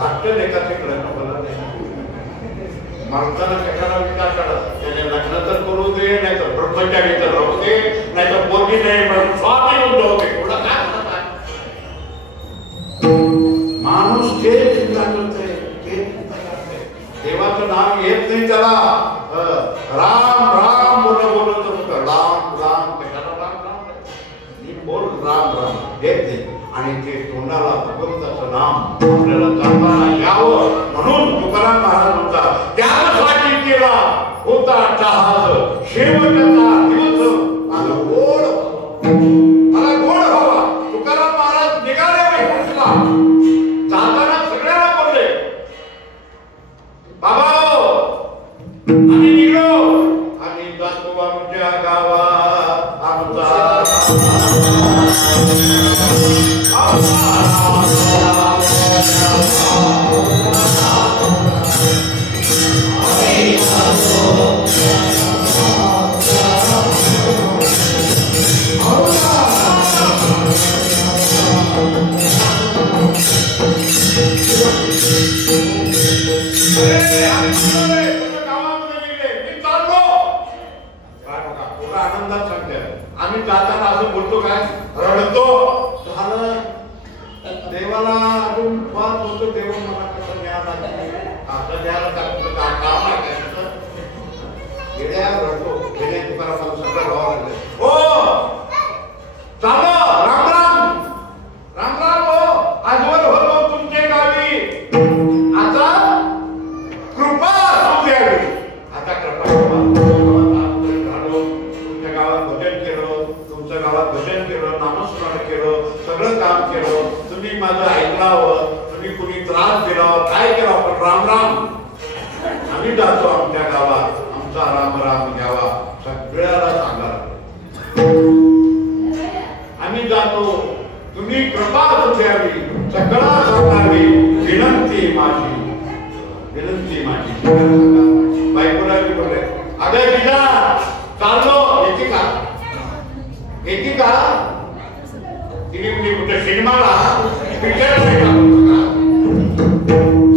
धाकटं लेखाचे कळत मला माणसाला कशाला विचार करा त्याने लग्न तर करू दे नाही तर ब्रह्मचारी तर राहू दे नाही तर पोरगी नाही म्हणून स्वामी म्हणून राहू दे एवढा काय म्हणत आहे माणूस जे चिंता करते ते चिंता करते देवाचं नाव येत नाही त्याला राम राम बोलत होतं राम राम कशाला राम राम मी बोल राम राम येत नाही आणि ते तोंडाला भगवंताचं नाम आपल्याला करताना यावं म्हणून तुकाराम महाराज म्हणतात त्यासाठी केला होता जहाज शेवटचा दिवस मला गोड हवा तुकाराम महाराज निघाले वैकुंठला जाताना सगळ्यांना बोलले बाबा आम्ही निघलो आम्ही जातो आमच्या गावात आमचा आनंदात सांगते आम्ही जाताना असं बोलतो काय रडतो झालं देवाला अजून बात होतो देव मला कसं न्यायला असं द्यायला काय काम आहे गेल्या रडतो गेल्या तुकाराम सगळं भाव लागले हो चालो राम राम राम राम हो आजवर होतो तुमच्या गावी आता कृपा असू द्यावी आता कृपा तुमच्या गावात भजन केलं तुमच्या गावात भजन केलं नामस्मरण केलं सगळं काम केलं तुम्ही माझं ऐकलावं तुम्ही कुणी त्रास दिला काय केलं पण राम राम आम्ही जातो आमच्या गावात आमचा राम राम घ्यावा सगळ्याला सांगा आम्ही जातो तुम्ही कृपा असू द्यावी सगळा सांगावी विनंती माझी बायकोला बोलले अगं दिदा चाललो येते का तिने म्हणजे कुठे सिनेमाला पिक्चरला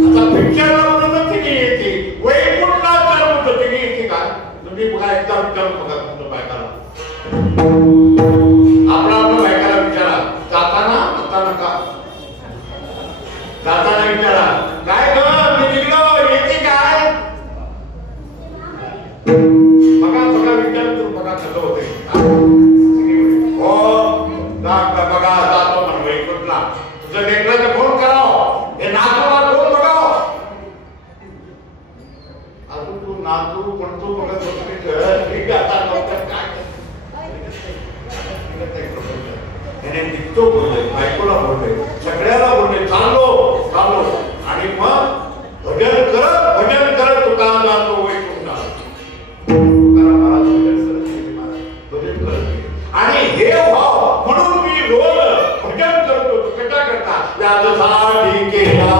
आता पिक्चरला म्हणून तिने येते वैकुंठला चालू होतं तिने येते का तुम्ही बघा एकदा विचारून बघा तुमच्या बायकाला आपला बायकाला विचारा जाताना आता नका जाताना विचारा काय ग मी निघलो येते काय बघा बघा विचार तू बघा कसं होते हो बघा जातो म्हण वैकुंठला तुझं लेकरं तर फोन करावं हे नातूला फोन बघाव अजून तू नातू पण तू बघत ठीक आता लवकर काय त्याने निघतो बोलले बायकोला बोलले सगळ्याला बोलले चाललो आणि मग भजन करत तुका जातो वैकुंठला तुकाराम महाराज भजन करत आणि हे भाव म्हणून मी रोज भजन करतो कशा करता त्यासाठी केला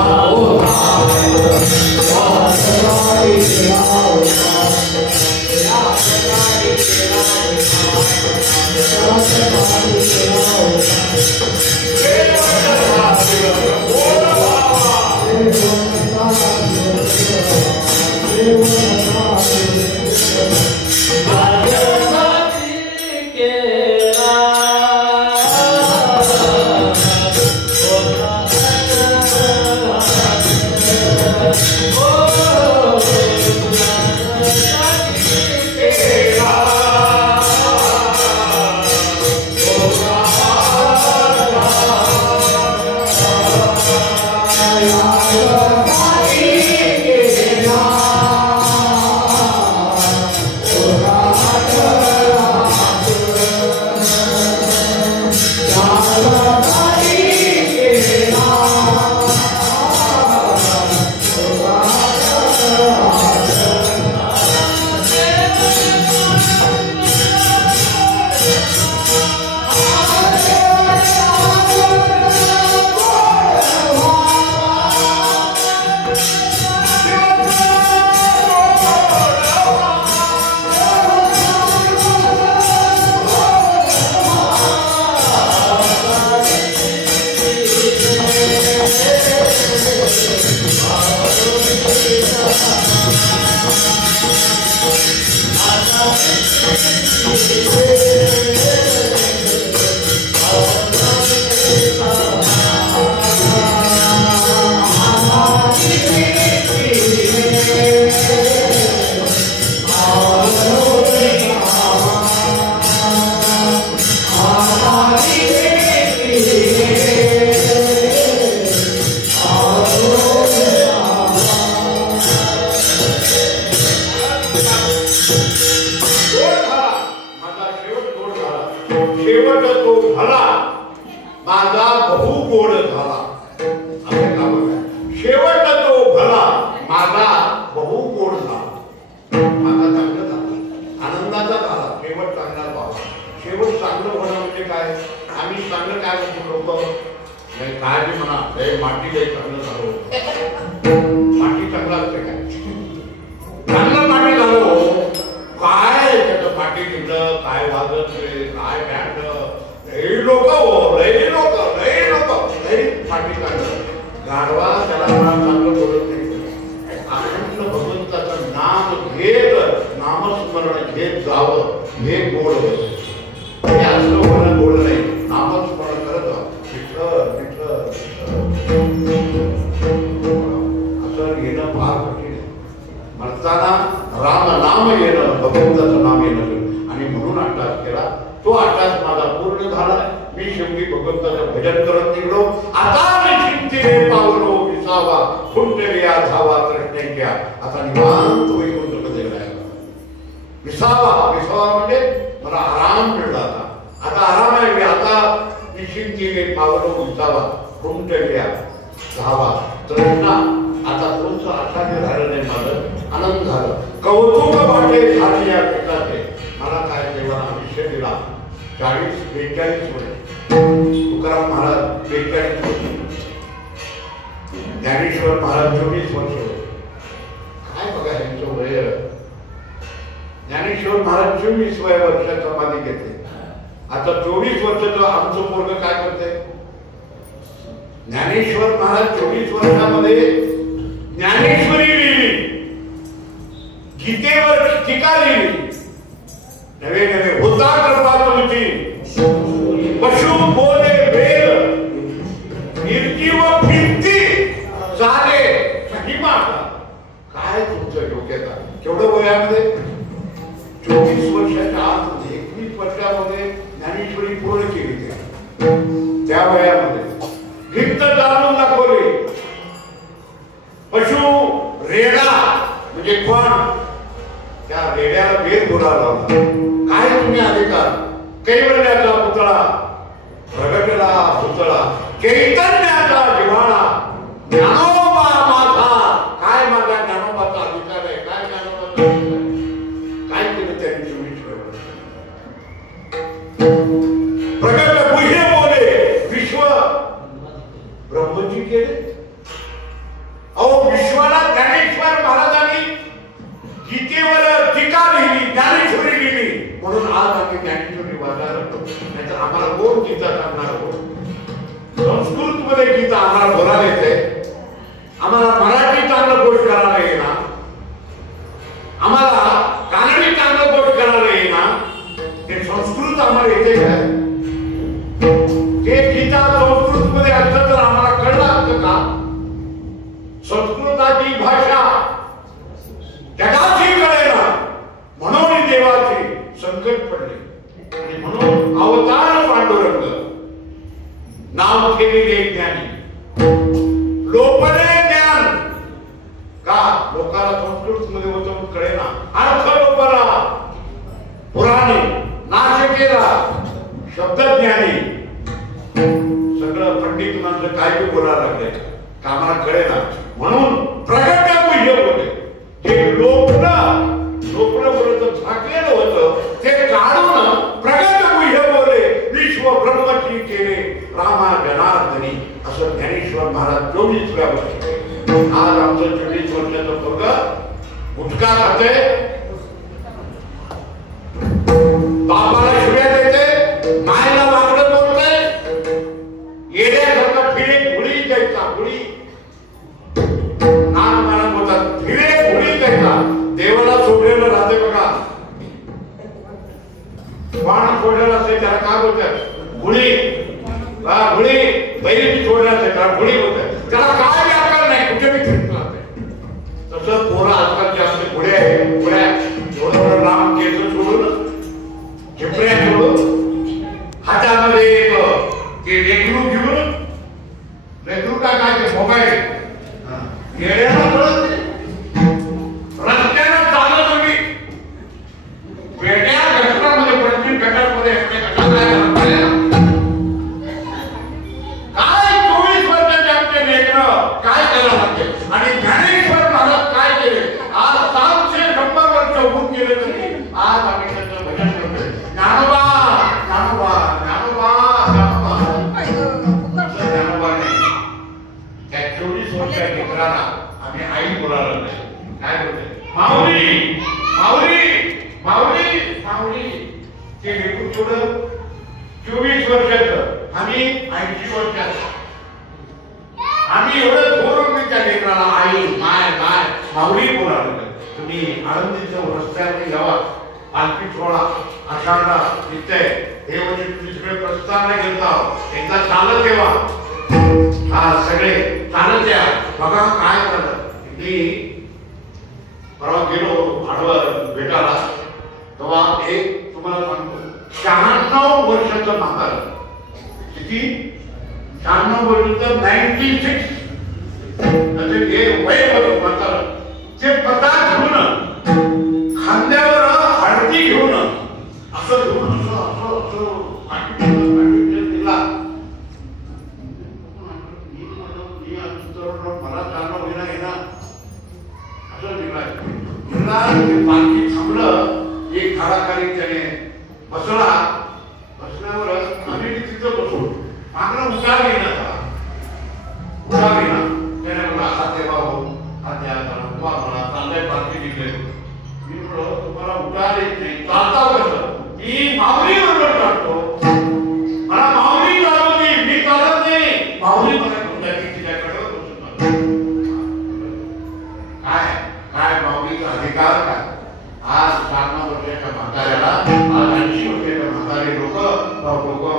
नाक मानत होतात फिरे घोडी त्याला देवाला सोडलेलं राहते बघा. बाण सोडलेलं असते त्याला काय बोलतात घोडी. घोडी बैल सोडलेलं असते त्याला घोडी बोलतात. त्याला काय अक्कल नाही कुठे बी फिरत राहते. तसं पोरं आजकाल जास्त घोड्या आहे. घोड्या एवढं लांब केस सोडून झेपड्या सोडून हातामध्ये एक ते रेडिओ घेऊन रेडिओ काय ते मोबाईल येड्याला कळत रस्त्यानं चालत होती. वेड्या गटारामध्ये पडतील गटारमध्ये काय 24 वर्षाचे आमचे लेकरं काय करायला लागते. आणि ज्ञानेश्वर महाराज काय केले. आज 700 वर्ष होऊन गेले तरी आज आम्ही त्याचं भजन करतोय. ज्ञानोबा ज्ञानोबा ज्ञानोबा ज्ञानोबा ज्ञानोबा नाही. त्या 24 वर्षाच्या लेकराला आम्ही आई बोलायला नाही. काय बोलते माऊली माऊली माऊली माऊली. ते लेकरू थोडं 24 वर्षाचं आम्ही 80 वर्षाचं. आम्ही एवढं धोरण मी त्या लेकराला आई माय माय माऊली बोलावलं. तुम्ही आळंदीच्या रस्त्याने यावा. पालखी सोहळा आषाढा निघते. हे म्हणजे तुम्ही सगळे प्रस्थानाला गेलता एकदा चालत येवा. हा सगळे चालत या. बघा काय झालं. मी परवा गेलो आडवर भेटायला तेव्हा एक तुम्हाला सांगतो 96 वर्षाचं म्हातारं. किती 96 वर्षाचं 96. हे वय बघ म्हातारं. ते पताक घेऊन खांद्यावर हळदी घेऊन असं घेऊन दिला. मला जाणं होईना येणार असं दिलाय. पालखी थांबलं. एक झाडाखाली त्याने बसला. बसल्यावर आम्ही तिथं बसू. मागणं उठा घेणं उठा घेणं त्याने मला हात द्या भाऊ हात द्या उभा म्हणा चाललंय पालखी निघले. मी म्हटलं तुम्हाला उठा देत नाही चालता कसं. मी माऊली बरोबर चालतो. मला माऊली चालवली मी चालत नाही. माऊली मला तुमच्या तिच्याकडे काय काय माऊलीचा अधिकार काय. आज 96 वर्षाच्या म्हाताऱ्याला आज 80 वर्षाच्या म्हातारे लोक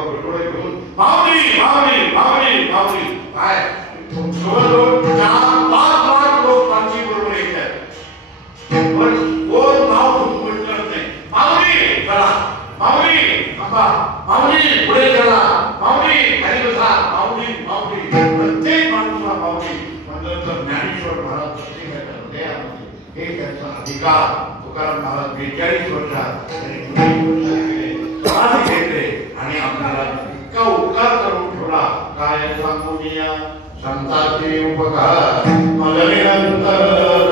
पेट्रोल घेऊन माऊली माऊली माऊली माऊली काय जवळजवळ 4-5 लाख लोक पालखी बरोबर येतात. पण कोण नाव घेऊन करत नाही. माऊली चला माऊली थांबा माऊली पुढे चला माऊली खाली बसा माऊली माऊली. प्रत्येक माणूसला माऊली म्हणजे ज्ञानेश्वर महाराज हे त्यांचा अधिकार. तुकाराम महाराज 42 वर्षात समाधी घेतले आणि आपल्याला इतका उपकार करून ठेवला. काय सांगूया संतांचे उपकार मलनिरंतर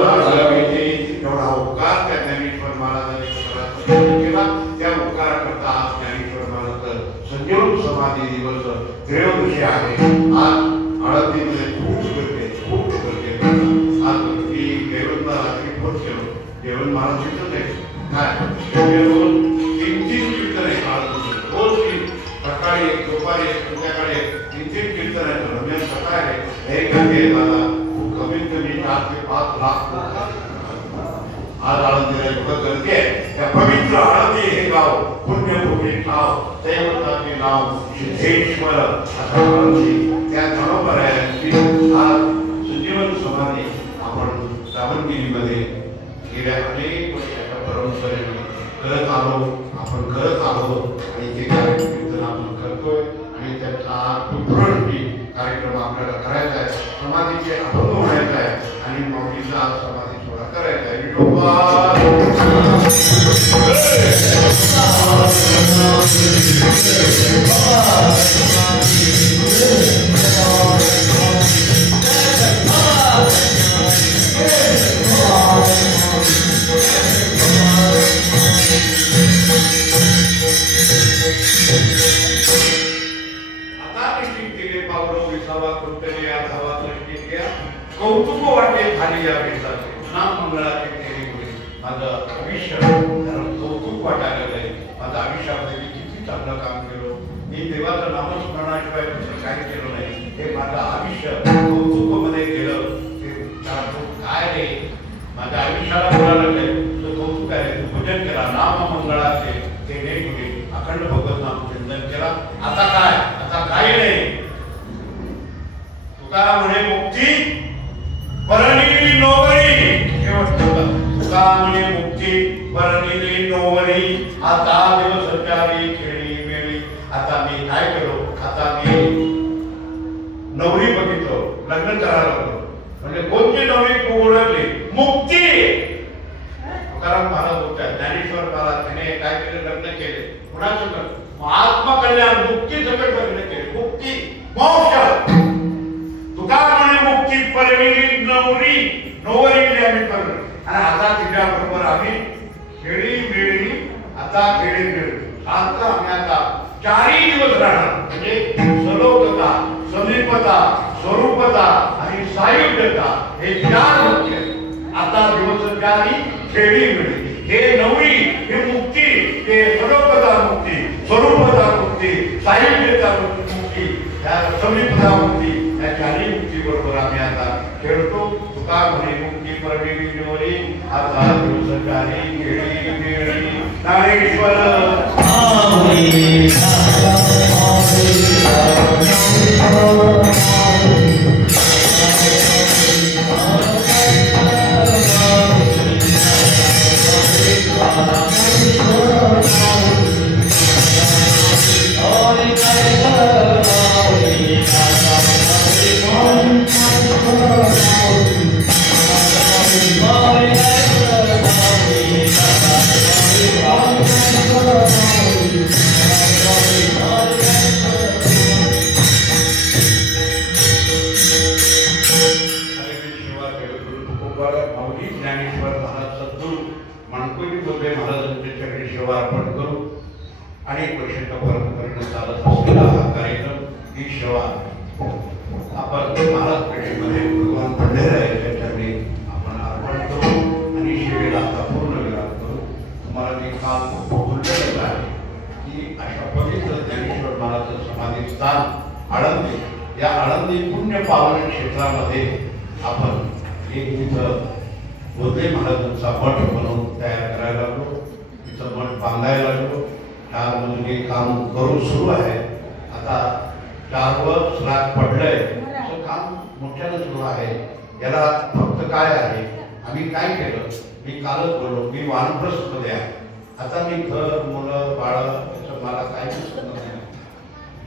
झाले. एवढा उपकार त्या ज्ञानेश्वर महाराजांनी केला. त्या उपकाराकरता आज ज्ञानेश्वर महाराज संजीवन समाधी दिवस त्रयोदशी आहे. आज आळंदीमध्ये खूप गर्दी खूप गर्दी. आज मी देवणला रात्री फोन केलो. देवण महाराज तिथंच आहे काय 3 कीर्तन आहे आळंदीमध्ये. रोज सकाळी दुपारी संध्याकाळी 3 कीर्तन आहे. रम्य सकाळ आहे. एक गर्दी दादा खूप कमीत कमी 4 ते 5 लाख आज आळंदीला एवढं गर्दी आहे. त्या पवित्र आळंदी हे गाव पुण्यभूमी ठाव दैवताचे नाव सिद्धेश्वर असं आळंदी त्या बरोबर आहे की आज संजीवन समाधी आपण दावणगिरीमध्ये गेल्या अनेक वर्षाच्या परंपरेने करत आलो. आपण करत आलो आणि ते कार्यक्रम आपण करतोय आणि त्याचा पुनरुत्ती कार्यक्रम आपल्याला करायचा आहे. समाधीचे अभंग म्हणायचा आहे आणि माऊलीचा समाधी सोहळा करायचा आहे. कौतुक वाटे झाली या भेटाचे नाम मंगळाचे तेरी गुणे. माझं आयुष्य कौतुक वाटायला आहे. माझं आयुष्यामध्ये मी किती चांगलं काम केलं. मी देवाचं नामस्मरणाशिवाय दुसरं काही केलं नाही. हे माझं आयुष्य कौतुकामध्ये गेलं. ते माझ्या आयुष्याला बोलायला लागले तर कौतुक आहे. तू भजन केला, नाम मंगळाचे ते नाही तुझे अखंड भगवत नाम चिंतन केला. आता काय? आता काही नाही. तुकाराम म्हणे मुक्ती परनिली नोवरी. तुकाराम म्हणे मुक्ती परनिली नोवरी. आता दिवस चारी खेळी मेळी. आता मी काय केलो? आता मी नवरी बघितलो, लग्न करायला लागलो. म्हणजे कोणती नवरी ओळखली? मुक्ती. तुकाराम महाराज होत्या, ज्ञानेश्वर महाराज त्याने काय केले? लग्न केले. कुणाचं लग्न? आत्मकल्याण मुक्ती सकट लग्न केले. मुक्ती मोक्ष. तुकाराम म्हणे मुक्ती परनिली नवरी नोवरी आम्ही करलो. आणि आता तिच्या बरोबर आम्ही खेळी मिळली. आता खेळी मिळली. आता आम्ही आता 4 दिवस राहणार. म्हणजे सलोकता, समीपता, स्वरूपता आणि सायुज्यता हे 4 मुख्य. आता दिवस 4 खेळी मिळली. हे नवरी, हे मुक्ती, हे सलोकता मुक्ती, स्वरूपता मुक्ती, सायुज्यता मुक्ती, या समीपता मुक्ती, या 4 मुक्ती बरोबर आम्ही आता खेळतो. तुका म्हणे मुक्ती परनिली नोवरी. आता दिवस 4 खेळी मिळली. ज्ञानेश्वर ज्ञानेश्वर महाराज सद्गुरू माणकोजी बोलले महाराजांच्या चरणी सेवा अर्पण करू. अनेक वर्षांच्या परंपरेने चालत असलेला हा कार्यक्रम, ही सेवा आपण महाराज पेठेमध्ये भगवान पंढेरा यांच्या चरणी आपण अर्पण करू आणि सेवेला आता पूर्ण विराम करू. तुम्हाला मी काल बोललेलं आहे की अशा पवित्र ज्ञानेश्वर महाराज समाधी स्थान आळंदी, या आळंदी पुण्य पावन क्षेत्रामध्ये आपण एक तिथं बोधे महाराजांचा मठ म्हणून तयार करायला लागलो. तिथं मठ बांधायला लागलो. 4 मजली काम करून सुरू आहे. आता 4वर स्लॅब पडलंय. असं काम मोठ्यानं सुरू आहे. याला फक्त काय आहे, आम्ही काय केलं? मी कालच बोललो, मी वानप्रस्थमध्ये आहे. आता मी घर, मुलं, बाळ याचं मला काहीच समजत नाही.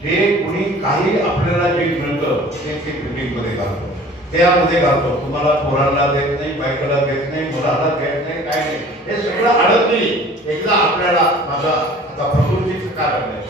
जे कुणी काही आपल्याला जे मिळतं ते बिल्डिंगमध्ये घालतो, त्यामध्ये घालतो. तुम्हाला पोरांना देत नाही, बायकाला देत नाही, मुलाला देत नाही, काय नाही. हे सगळं आडत नाही. एकदा आपल्याला माझा आता प्रकृती थका लागली,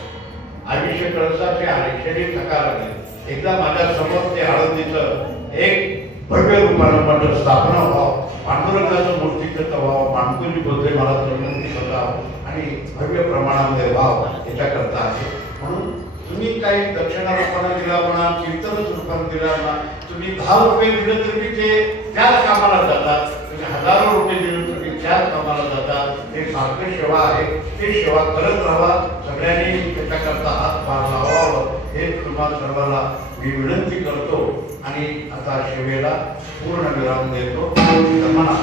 आयुष्य कळसाचे आहे, शरीर थका लागले. एकदा माझ्या समोर ते आळंदीचं एक भव्य रूपानं मठ स्थापना व्हावं, पांडुरंगाचं मूर्तीचं व्हावं, माणकोजी बोधे महाराज मूर्ती सजावं आणि भव्य प्रमाणामध्ये व्हावं याच्याकरता आहे. म्हणून तुम्ही काही दक्षिणा रूपाने दिला म्हणा, कीर्तनच रूपाने दिला म्हणा, तुम्ही 10 रुपये दिले तरी ते त्याच कामाला जातात. तुम्ही 1000 रुपये दिले तरी त्याच कामाला जातात. हे सारखी सेवा आहे. ते सेवा करत राहा. सगळ्यांनी त्याच्याकरता हातभार लावावं हे तुम्हाला सर्वांना मी विनंती करतो. आणि आता सेवेला पूर्ण विराम देतो. म्हणा